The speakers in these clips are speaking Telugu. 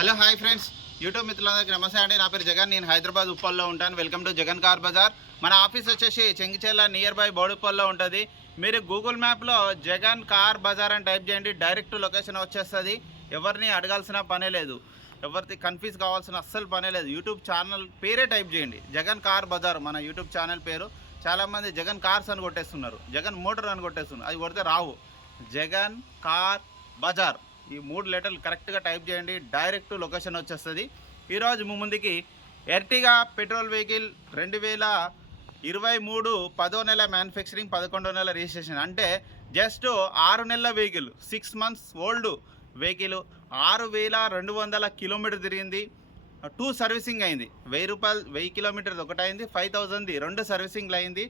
హలో హాయ్ ఫ్రెండ్స్, యూట్యూబ్ మిత్రులందరికీ నమస్తే అండి. నా పేరు జగన్. నేను హైదరాబాద్ ఉప్పల్లో ఉంటాను. Welcome to Jagan car bazaar. మన ఆఫీస్ వచ్చేసి చెంగిచెర్ల నియర్ బై బోడుప్పల్లో ఉంటుంది. మీరు గూగుల్ మ్యాప్లో జగన్ కార్ బజార్ అని టైప్ చేయండి, డైరెక్ట్ లొకేషన్ వచ్చేస్తుంది. ఎవరిని అడగాల్సిన పనే లేదు, ఎవరికి కన్ఫ్యూజ్ కావాల్సిన అస్సలు పనే లేదు. యూట్యూబ్ ఛానల్ పేరే టైప్ చేయండి, జగన్ కార్ బజార్ మన యూట్యూబ్ ఛానల్ పేరు. చాలామంది జగన్ కార్స్ అని కొట్టేస్తున్నారు, జగన్ మోటార్ అని కొట్టేస్తున్నారు. అది కొడితే రావు. జగన్ కార్ బజార్ ఈ 3 లెటర్లు కరెక్ట్గా టైప్ చేయండి, డైరెక్ట్ లొకేషన్ వచ్చేస్తుంది. ఈరోజు మీ ముందుకి ఎర్టిగా పెట్రోల్ వెహికల్ 2023 10వ నెల మ్యానుఫ్యాక్చరింగ్, 11వ నెల రిజిస్ట్రేషన్. అంటే జస్ట్ 6 నెలల vehicle, 6 months old vehicle. 6200 kilometre తిరిగింది. 2 సర్వీసింగ్ అయింది. 1000 రూపాయలు 1000 కిలోమీటర్స్ ఒకటి అయింది, 5000 2 సర్వీసింగ్లు అయింది.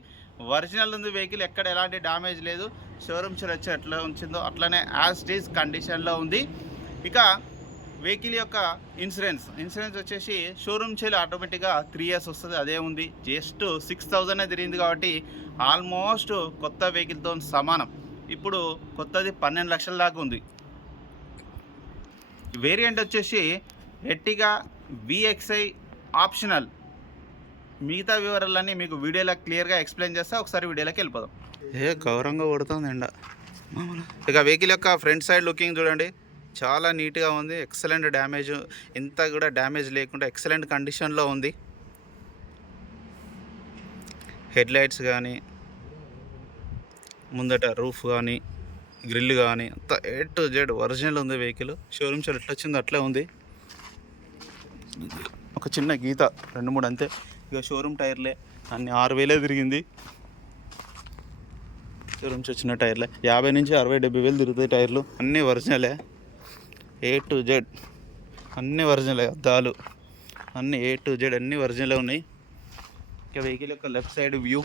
ఒరిజినల్ ఉంది వెహికల్, ఎక్కడ ఎలాంటి డ్యామేజ్ లేదు. షోరూమ్ వచ్చి ఎట్లా ఉంచిందో అట్లనే యాజ్ ఇట్ ఈజ్ కండిషన్లో ఉంది. ఇక వెహికల్ యొక్క ఇన్సూరెన్స్ వచ్చేసి షోరూమ్ చేయాలి ఆటోమేటిక్గా 3 years వస్తుంది. అదే ఉంది. జస్ట్ 6000 తిరిగింది కాబట్టి ఆల్మోస్ట్ కొత్త వెహికల్తో సమానం. ఇప్పుడు కొత్తది 12 లక్షల దాకా ఉంది. వేరియంట్ వచ్చేసి ఎర్టిగా VXI ఆప్షనల్. మిగతా వివరాలన్నీ మీకు వీడియోలో క్లియర్గా ఎక్స్ప్లెయిన్ చేస్తే ఒకసారి వీడియోలోకి వెళ్ళిపోదాం. గౌరవంగా కొడుతుంది ఎండ. ఇక వెహికల్ యొక్క ఫ్రంట్ సైడ్ లుకింగ్ చూడండి, చాలా నీట్గా ఉంది. ఎక్సలెంట్ డ్యామేజ్, ఎంత కూడా డ్యామేజ్ లేకుండా ఎక్సలెంట్ కండిషన్లో ఉంది. హెడ్ లైట్స్ కానీ, ముందట రూఫ్ కానీ, గ్రిల్ కానీ అంతా A to Z ఒరిజినల్ ఉంది వెహికల్. షోరూమ్ ఎట్లా వచ్చిందో అట్లే ఉంది. ఒక చిన్న గీత 2-3 అంతే. ఇక షోరూమ్ టైర్లే అన్ని 6000 తిరిగింది. షోరూమ్స్ వచ్చిన టైర్లే 50 నుంచి 60-70 తిరుగుతాయి టైర్లు. అన్నీ ఒరిజినలే, A to Z అన్నీ ఒరిజినలే. అద్దాలు అన్నీ A to Z అన్నీ ఒరిజినలే ఉన్నాయి. ఇక వెహికల్ యొక్క లెఫ్ట్ సైడ్ వ్యూ.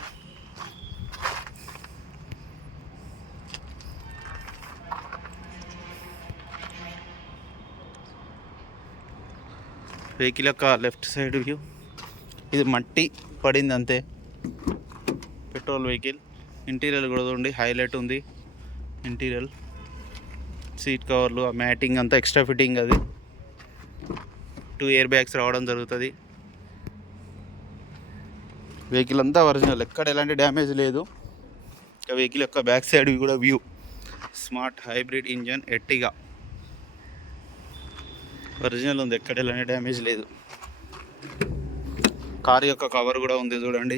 వెహికల్ యొక్క లెఫ్ట్ సైడ్ వ్యూ. ఇది మట్టి పడింది అంతే, పెట్రోల్ వెహికల్. ఇంటీరియర్ కూడా ఉంది, హైలైట్ ఉంది. ఇంటీరియర్ సీట్ కవర్లు, మ్యాటింగ్ అంతా ఎక్స్ట్రా ఫిట్టింగ్. అది 2 ఎయిర్ బ్యాగ్స్ రావడం జరుగుతుంది. వెహికల్ అంతా ఒరిజినల్, ఎక్కడ ఎలాంటి డ్యామేజ్ లేదు. ఇక వెహికల్ యొక్క బ్యాక్ సైడ్ కూడా view. Smart hybrid engine Ertiga original ఉంది, ఎక్కడ ఎలాంటి డ్యామేజ్ లేదు. కార్ యొక్క కవర్ కూడా ఉంది చూడండి,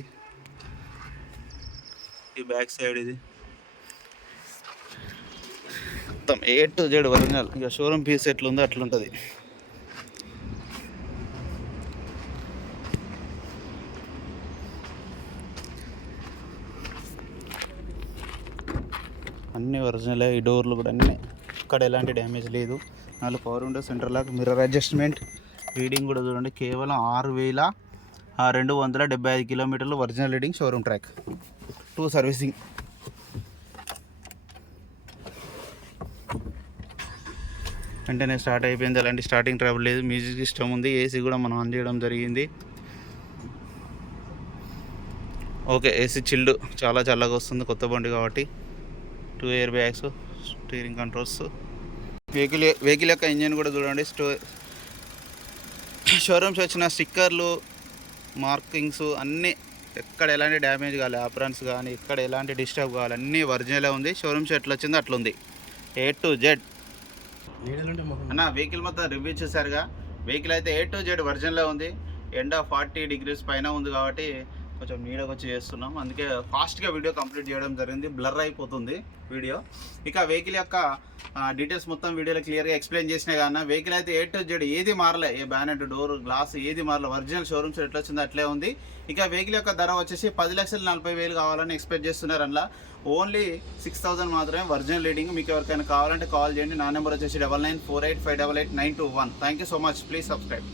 ఈ బ్యాక్ సైడ్. ఇది మొత్తం A to Z ఒరిజినల్. ఇక షోరూమ్ పీస్ ఎట్లుందో అట్లుంటుంది. అన్నీ ఒరిజినలే. ఈ డోర్లు కూడా అన్నీ, ఇక్కడ ఎలాంటి డ్యామేజ్ లేదు. 4 power window, centre lock, mirror adjustment. Reading కూడా చూడండి, కేవలం 6275 కిలోమీటర్లు original reading. Showroom track, 2 servicing. వెంటనే స్టార్ట్ అయిపోయింది, అలాంటి స్టార్టింగ్ ట్రబుల్ లేదు. మ్యూజిక్ సిస్టమ్ ఉంది, AC కూడా మనం ఆన్ చేయడం జరిగింది. ఓకే, AC చిల్డ్, చాలా చల్లగా వస్తుంది కొత్త బండి కాబట్టి. 2 air bags, steering controls. Vehicle యొక్క ఇంజన్ కూడా చూడండి. షోరూమ్స్ వచ్చిన స్టిక్కర్లు, మార్కింగ్స్ అన్నీ, ఎక్కడ ఎలాంటి డ్యామేజ్ కావాలి, ఆపరెన్స్ కానీ ఎక్కడ ఎలాంటి డిస్టర్బ్ కావాలి, అన్నీ ఒరిజినలే ఉంది. షోరూమ్స్ ఎట్లా వచ్చిందో అట్లుంది, A to Z. అన్న వెహికల్ మొత్తం రివ్యూ చేశారుగా. వెహికల్ అయితే A to Z ఒరిజినలే ఉంది. ఎండ 40 degrees పైన ఉంది కాబట్టి కొంచెం నీడగా వచ్చి చేస్తున్నాం, అందుకే ఫాస్ట్గా వీడియో కంప్లీట్ చేయడం జరిగింది. బ్లర్ అయిపోతుంది వీడియో. ఇక వెహికల్ యొక్క డీటెయిల్స్ మొత్తం వీడియోలో క్లియర్గా ఎక్స్ప్లెయిన్ చేసినా కానీ వెహికల్ అయితే A to Z ఏది మారలే. ఏ బ్యానెట్, డోర్, గ్లాస్ ఏది మారలే. ఒరిజినల్ షోరూమ్స్ ఎట్లా వచ్చిందో అట్లే ఉంది. ఇక వెహికల్ యొక్క ధర వచ్చేసి 10,40,000 కావాలని ఎక్స్పెక్ట్ చేస్తున్నారు. అందులో ఓన్లీ 6000 మాత్రమే ఒరిజినల్ రీడింగ్. మీకు ఎవరికైనా కావాలంటే కాల్ చేయండి. నా నెంబర్ వచ్చేసి 9948588921. Thank you so much. Please subscribe.